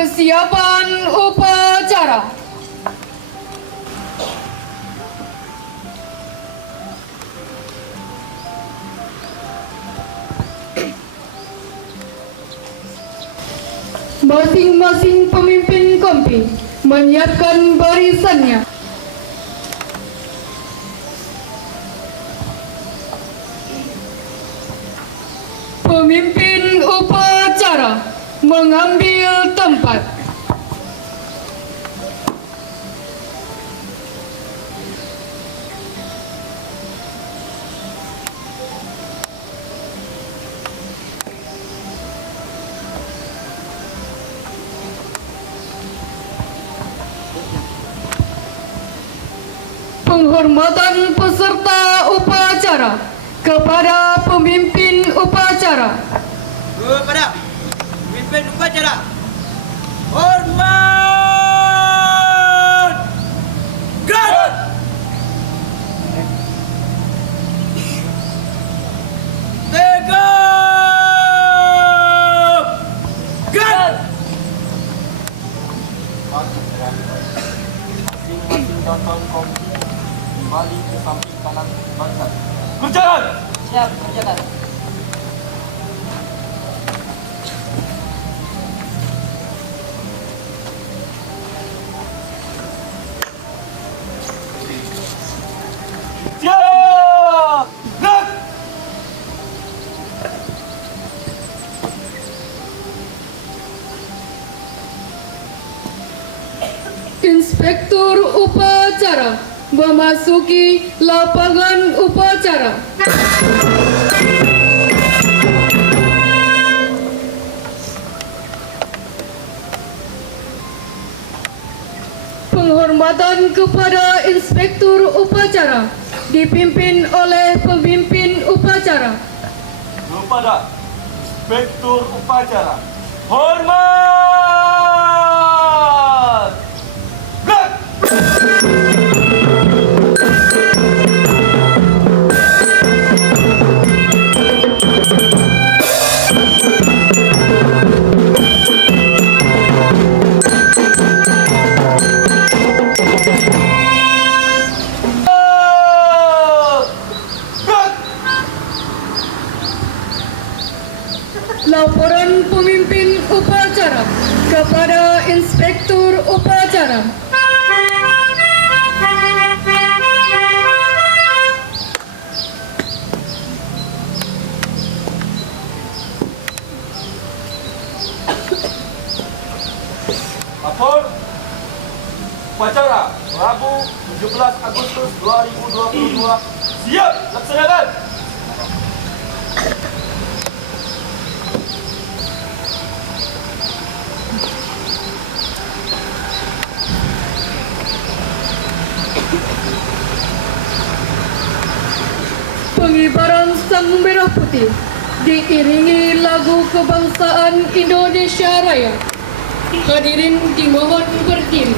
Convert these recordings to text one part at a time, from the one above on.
Persiapan upacara. Masing-masing pemimpin kompi menyiapkan barisannya. Pemimpin upacara mengambil tempat. Penghormatan peserta upacara kepada pemimpin upacara. Kepada pemimpin upacara, hormat! Gerak! Tegak! Gerak! Masing-masing tonton kompi kembali ke samping kanan barisan. Berjalan! Siap, berjalan. Siap! Gerak! Inspektur upacara memasuki lapangan upacara. Penghormatan kepada inspektur upacara dipimpin oleh pemimpin upacara. Kepada inspektur upacara, hormat! Gerak! Laporan pemimpin upacara kepada inspektur upacara. Lapor upacara Rabu 17 Agustus 2022 siap laksanakan. Pengibaran Sang Merah Putih diiringi lagu kebangsaan Indonesia Raya. Hadirin dimohon berdiri.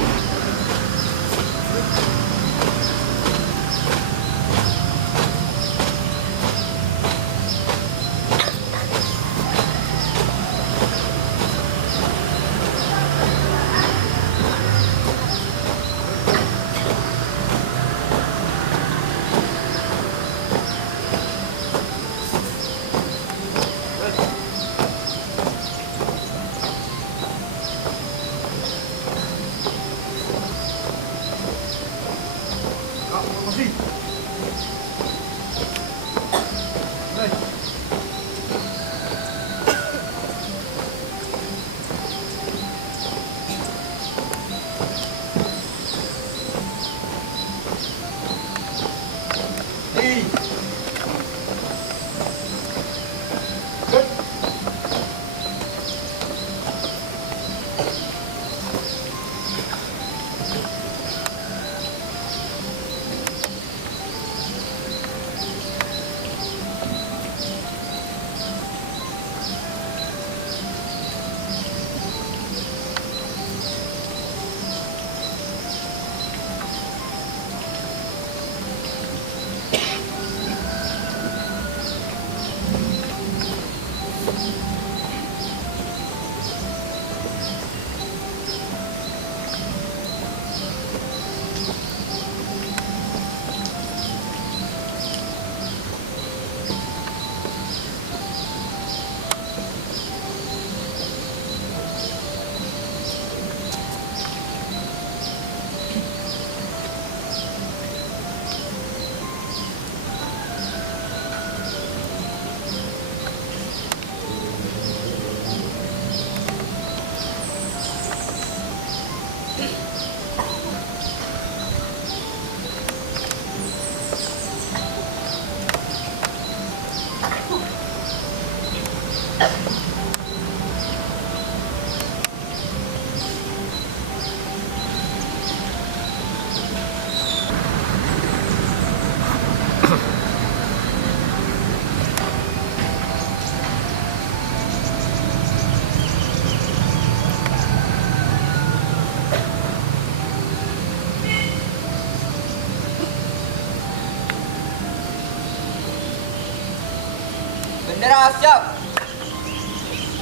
Bendera siap.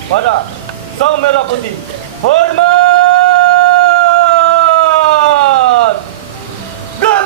Pada Sang Merah Putih, hormat! Gerak!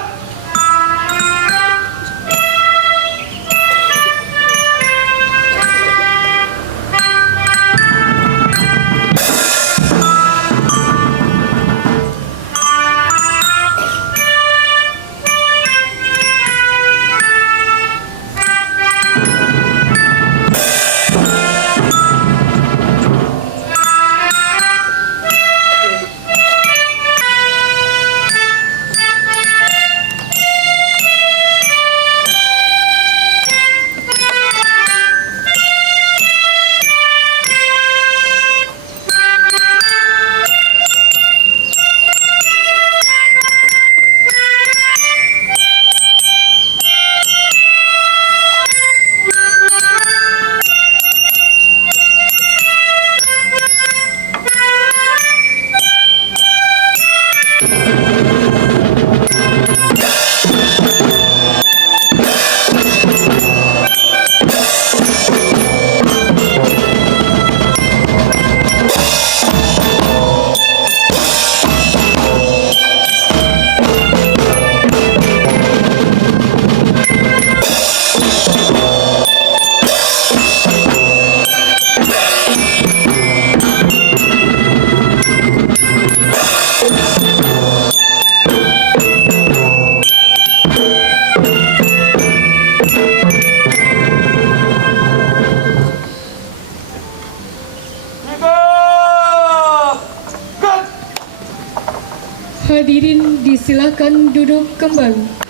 Hadirin disilakan duduk kembali.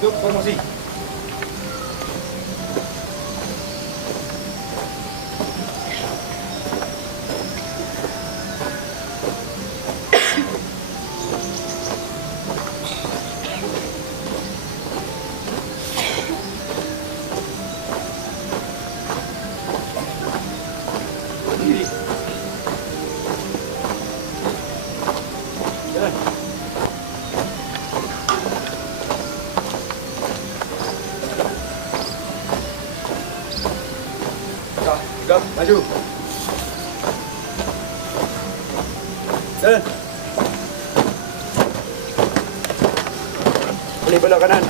Duduk formasi. Diri. Jalan. Tegap, maju. Jalan. Boleh belok kanan.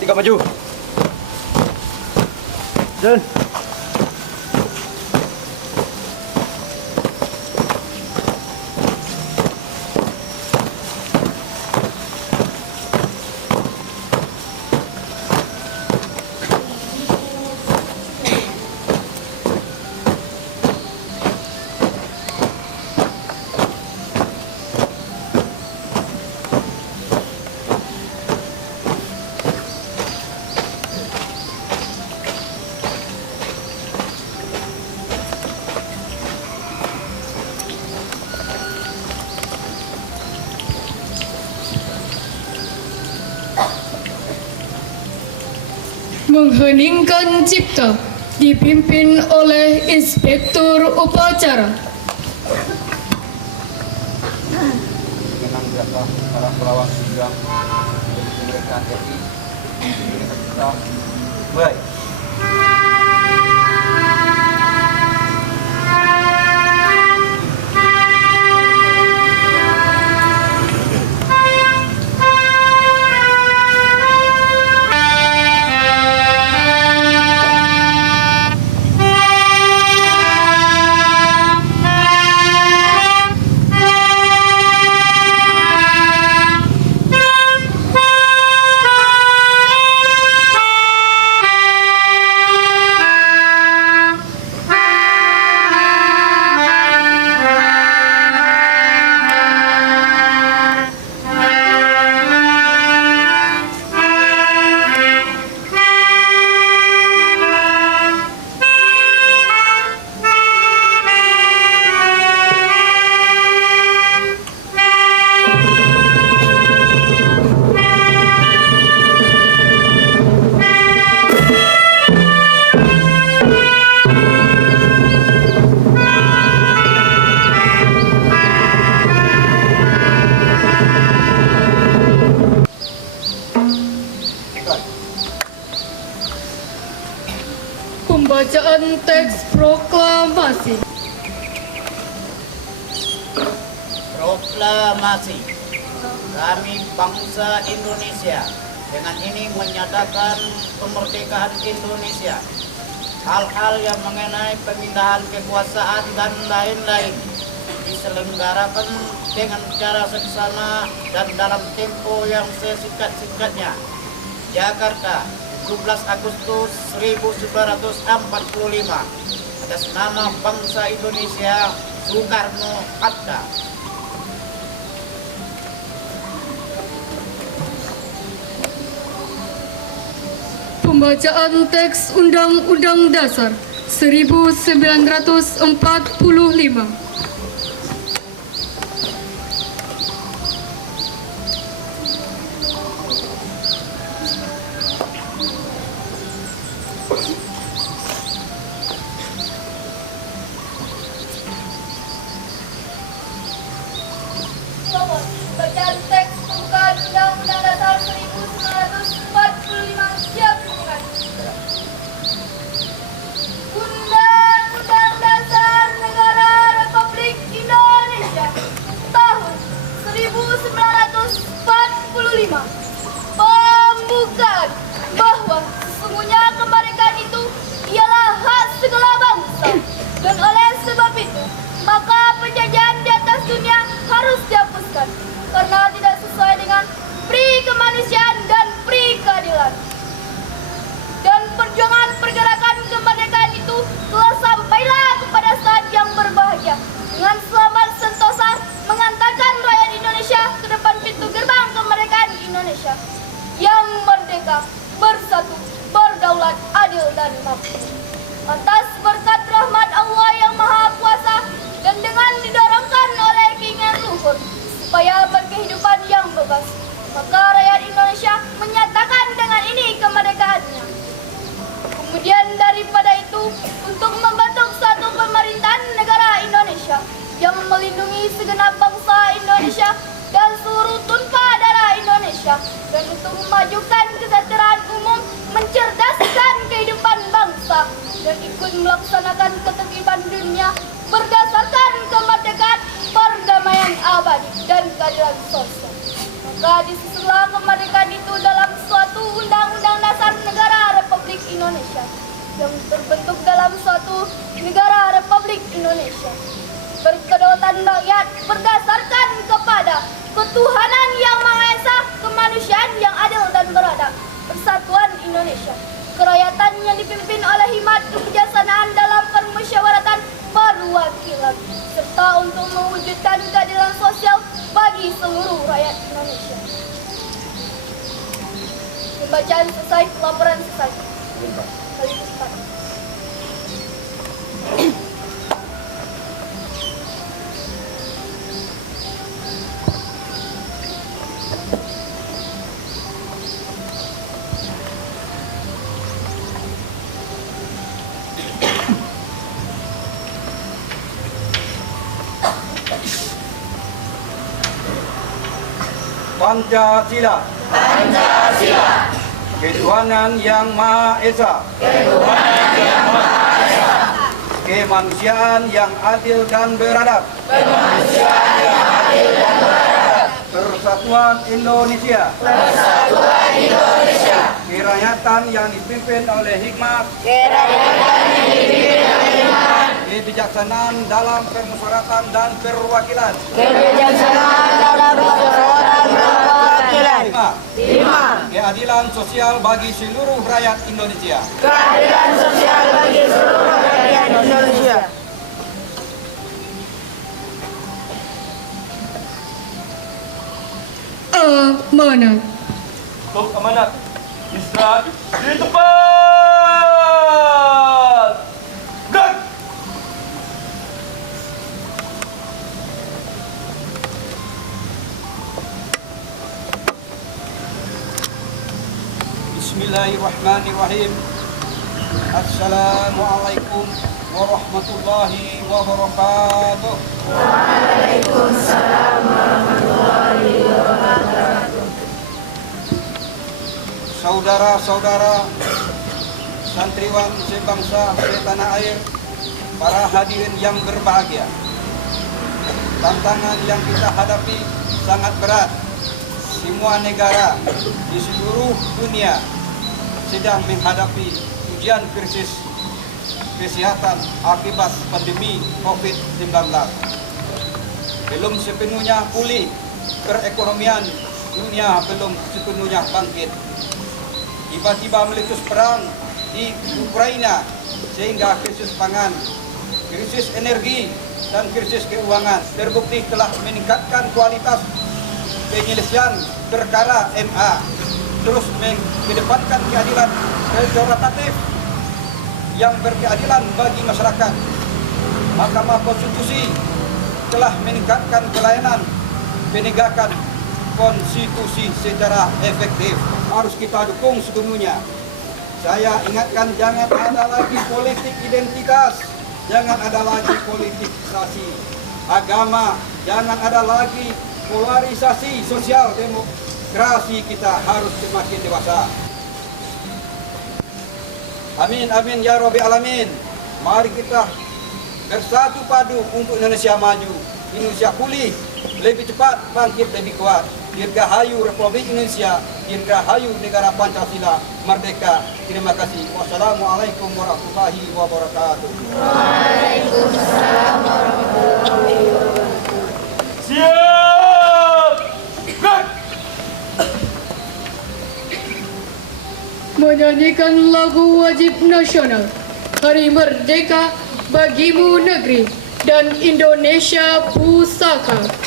Tiga maju. Jalan. Mengheningkan cipta dipimpin oleh Inspektur Upacara. Menang biasa para pelawak Islam untuk kemerdekaan RI. Kita mulai. Pembacaan teks proklamasi. Proklamasi. Kami bangsa Indonesia dengan ini menyatakan kemerdekaan Indonesia. Hal-hal yang mengenai pemindahan kekuasaan dan lain-lain diselenggarakan dengan cara seksama dan dalam tempo yang sesingkat-singkatnya. Jakarta, 17 Agustus 1945. Atas nama bangsa Indonesia, Soekarno-Hatta. Pembacaan teks Undang-Undang Dasar 1945. Bacaan teks pembukaan Undang-Undang Dasar 1945 siap dimulai. Undang-Undang Dasar Negara Republik Indonesia tahun 1945. Pembukaan bahwa sesungguhnya kemerdekaan itu ialah hak segala bangsa, dan oleh sebab itu maka penjajahan di atas dunia harus dihapuskan karena tidak sesuai dengan pri kemanusiaan dan pri keadilan. Dan perjuangan pergerakan kemerdekaan itu telah sampailah kepada saat yang berbahagia dengan selamat sentosa mengantarkan rakyat Indonesia ke depan pintu gerbang kemerdekaan Indonesia yang merdeka, bersatu, berdaulat, adil dan makmur. Atas berkat rahmat Allah yang Maha Kuasa dan dengan didorongkan oleh keinginan luhur supaya berkehidupan yang bebas, maka rakyat Indonesia menyatakan dengan ini kemerdekaannya. Kemudian daripada itu, untuk membentuk suatu pemerintahan negara Indonesia yang melindungi segenap bangsa Indonesia dan seluruh tumpah darah Indonesia, dan untuk memajukan kesejahteraan umum, mencerdaskan kehidupan bangsa, dan ikut melaksanakan ketertiban dunia berdasarkan kemerdekaan, perdamaian abadi, dan keadilan sosial. Maka disusunlah kemerdekaan itu dalam suatu Undang-Undang Dasar Negara Republik Indonesia yang terbentuk dalam suatu negara Republik Indonesia berkedaulatan rakyat berdasarkan kepada ketuhanan yang Maha Esa, kemanusiaan yang adil dan beradab, persatuan Indonesia, kerakyatan yang dipimpin oleh hikmat kebijaksanaan dalam permusyawaratan perwakilan, serta untuk mewujudkan keadilan sosial bagi seluruh rakyat Indonesia. Pembacaan selesai, laporan selesai. Kali cepat. Pancasila. Pancasila. Ketuhanan yang Maha Esa. Ketuhanan yang Maha Esa. Kemanusiaan yang adil dan beradab. Kemanusiaan yang adil dan beradab. Persatuan Indonesia. Persatuan Indonesia. Kerakyatan yang dipimpin oleh hikmat. Kerakyatan yang dipimpin oleh hikmat. Kebijaksanaan dalam permusyawaratan dan perwakilan. Kebijaksanaan dalam permusyawaratan dan perwakilan. 5. Keadilan sosial bagi seluruh rakyat Indonesia. Keadilan sosial bagi seluruh rakyat Indonesia. Amanat. Untuk amanat diserah di tempat. Gerak! Bismillahirrahmanirrahim. Assalamualaikum warahmatullahi wabarakatuh. Waalaikumsalam warahmatullahi wabarakatuh. Saudara-saudara santriwan sebangsa setanah air, para hadirin yang berbahagia. Tantangan yang kita hadapi sangat berat. Semua negara di seluruh dunia sedang menghadapi ujian krisis kesehatan akibat pandemi COVID-19. Belum sepenuhnya pulih, perekonomian dunia belum sepenuhnya bangkit. Tiba-tiba meletus perang di Ukraina sehingga krisis pangan, krisis energi, dan krisis keuangan terbukti telah meningkatkan kualitas penyelesaian perkara MA, terus mengedepankan keadilan restoratif yang berkeadilan bagi masyarakat. Mahkamah Konstitusi telah meningkatkan pelayanan penegakan konstitusi secara efektif. Harus kita dukung sepenuhnya. Saya ingatkan, jangan ada lagi politik identitas, jangan ada lagi politisasi agama, jangan ada lagi polarisasi sosial. Demokrasi kita harus semakin dewasa. Amin, amin, ya Rabbi alamin. Mari kita bersatu padu untuk Indonesia maju, Indonesia pulih, lebih cepat, bangkit lebih kuat. Dirgahayu Republik Indonesia, dirgahayu negara Pancasila merdeka. Terima kasih. Wassalamualaikum warahmatullahi wabarakatuh. Waalaikumsalam warahmatullahi wabarakatuh. Siap! Gerak! Menyanyikan lagu wajib nasional Hari Merdeka Bagimu Negeri dan Indonesia Pusaka.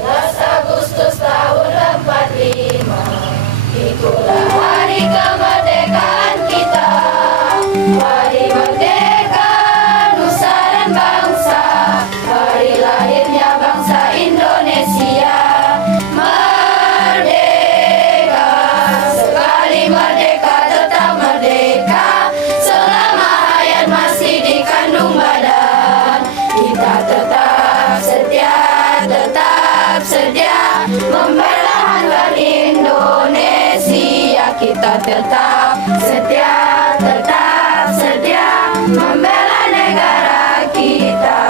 12 Agustus tahun 45, itulah hari kemerdekaan kita. Hari merdeka nusa dan bangsa, hari lahirnya bangsa Indonesia. Merdeka, sekali merdeka tetap merdeka. Selama hayat masih dikandung badan, kita tetap setia, membela harga Indonesia. Kita tetap setia, membela negara kita.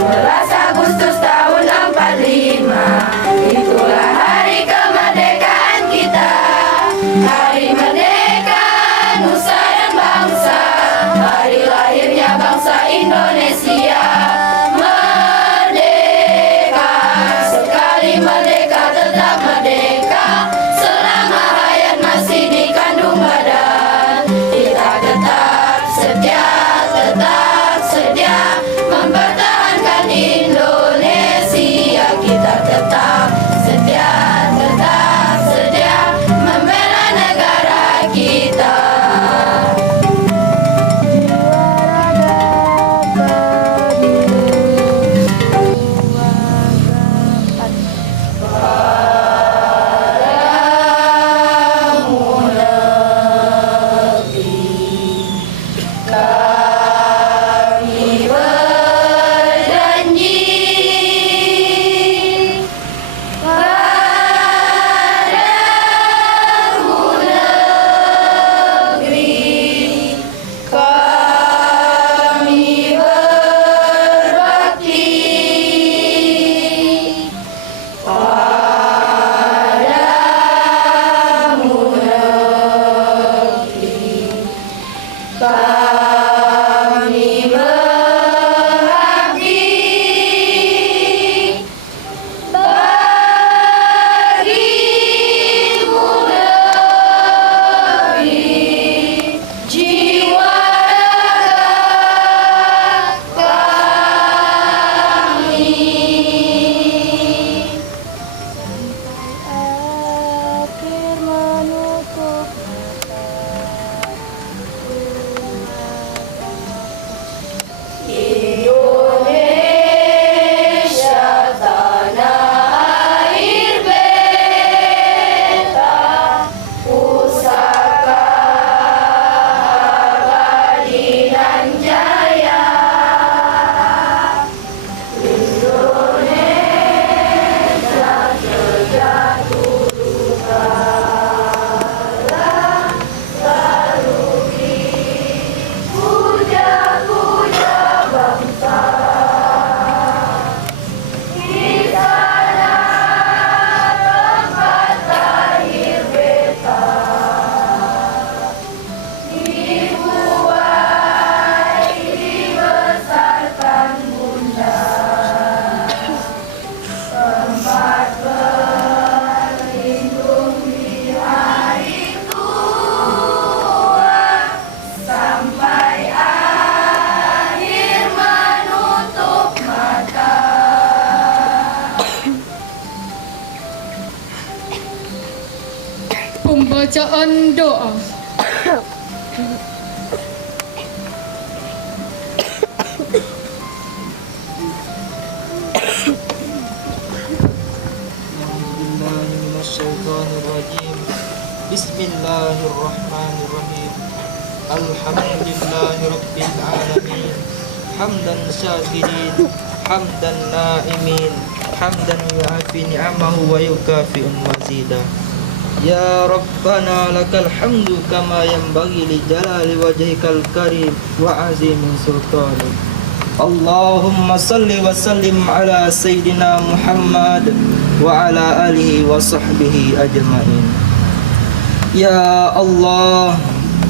12 Agustus tahun 45, itulah hari kemerdekaan kita. Hari merdeka nusa dan bangsa, hari lahirnya bangsa Indonesia. Merdeka tetap merdeka, selama hayat masih dikandung badan. Kita tetap setia, mempertahankan Indonesia. Kita tetap setia, membela negara kita. Kami 12 Pembacaan doa. Bismillahirrahmanirrahim. Bismillahirrahmanirrahim. Alhamdulillahirabbil alamin. Hamdan syakirin, hamdan naimin, hamdan yu'afi ni'amahu wa yukafi'un mazidah. Ya Rabbana lakal hamdu kama yanbaghi li jalali wajhikal karim wa azimin sultanik. Allahumma salli wa sallim ala Sayyidina Muhammad wa ala alihi wa sahbihi ajma'in. Ya Allah,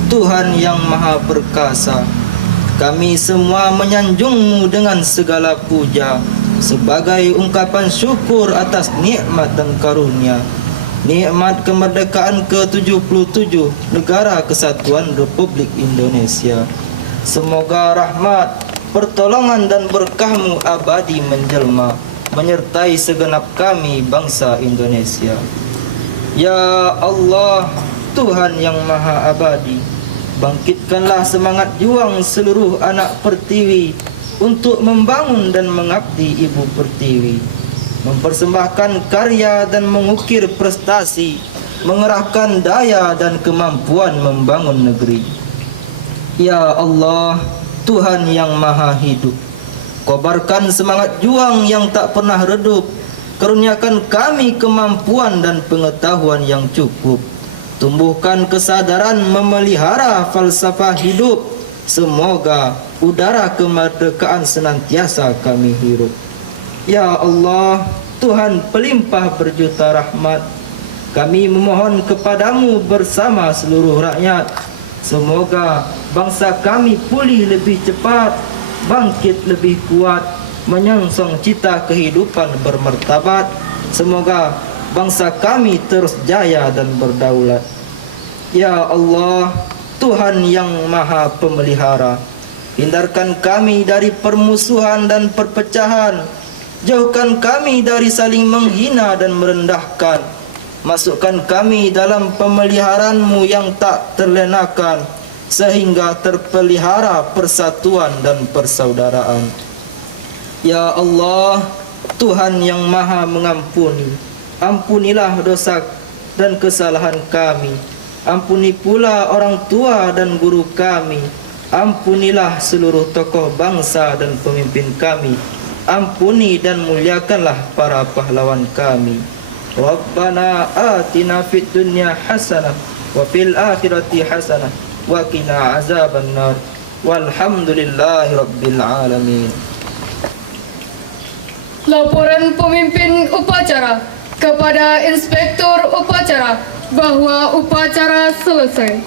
Tuhan yang Maha Perkasa, kami semua menyanjung-Mu dengan segala puja sebagai ungkapan syukur atas nikmat dan karunia, nikmat kemerdekaan ke-77 Negara Kesatuan Republik Indonesia. Semoga rahmat, pertolongan dan berkah-Mu abadi menjelma menyertai segenap kami bangsa Indonesia. Ya Allah, Tuhan yang Maha Abadi, bangkitkanlah semangat juang seluruh anak Pertiwi untuk membangun dan mengabdi Ibu Pertiwi, mempersembahkan karya dan mengukir prestasi, mengerahkan daya dan kemampuan membangun negeri. Ya Allah, Tuhan yang Maha Hidup, kobarkan semangat juang yang tak pernah redup, karuniakan kami kemampuan dan pengetahuan yang cukup, tumbuhkan kesadaran memelihara falsafah hidup, semoga udara kemerdekaan senantiasa kami hirup. Ya Allah, Tuhan pelimpah berjuta rahmat, kami memohon kepadamu bersama seluruh rakyat, semoga bangsa kami pulih lebih cepat, bangkit lebih kuat, menyongsong cita kehidupan bermartabat. Semoga bangsa kami terus jaya dan berdaulat. Ya Allah, Tuhan yang Maha Pemelihara, hindarkan kami dari permusuhan dan perpecahan, jauhkan kami dari saling menghina dan merendahkan, masukkan kami dalam pemeliharaan-Mu yang tak terlenakan, sehingga terpelihara persatuan dan persaudaraan. Ya Allah, Tuhan yang Maha Mengampuni, ampunilah dosa dan kesalahan kami, ampuni pula orang tua dan guru kami, ampunilah seluruh tokoh bangsa dan pemimpin kami, ampuni dan muliakanlah para pahlawan kami. Rabbana atina fid dunya hasanah wa fil akhirati hasanah wa qina azabannar. Walhamdulillahi rabbil alamin. Laporan pemimpin upacara kepada inspektur upacara bahwa upacara selesai.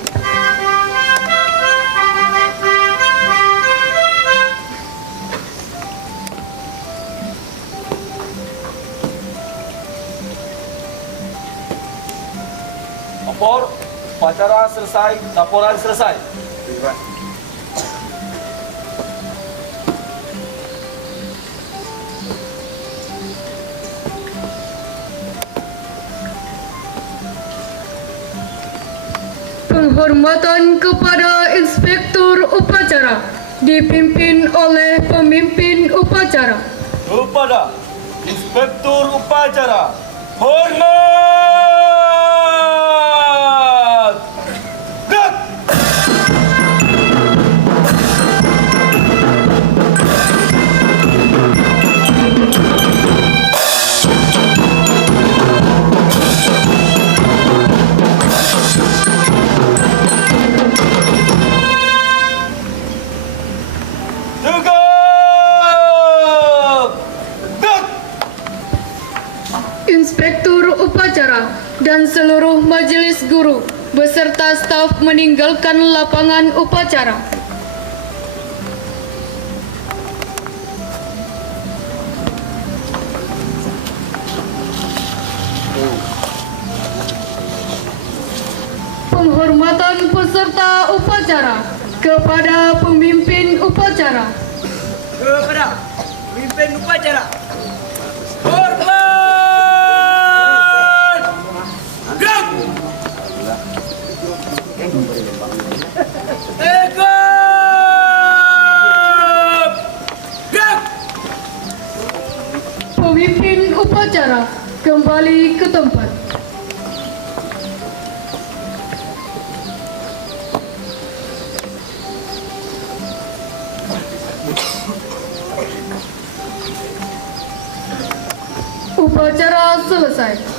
Lapor, upacara selesai, laporan selesai. Penghormatan kepada inspektur upacara dipimpin oleh pemimpin upacara. Kepada inspektur upacara, hormat! Gerak! Inspektur upacara dan seluruh majelis guru beserta staf meninggalkan lapangan upacara. Penghormatan peserta upacara kepada pemimpin upacara. Kepada pemimpin upacara. Hormat! Gerak! Tegap! Gerak! Pemimpin upacara kembali ke tempat. Upacara selesai.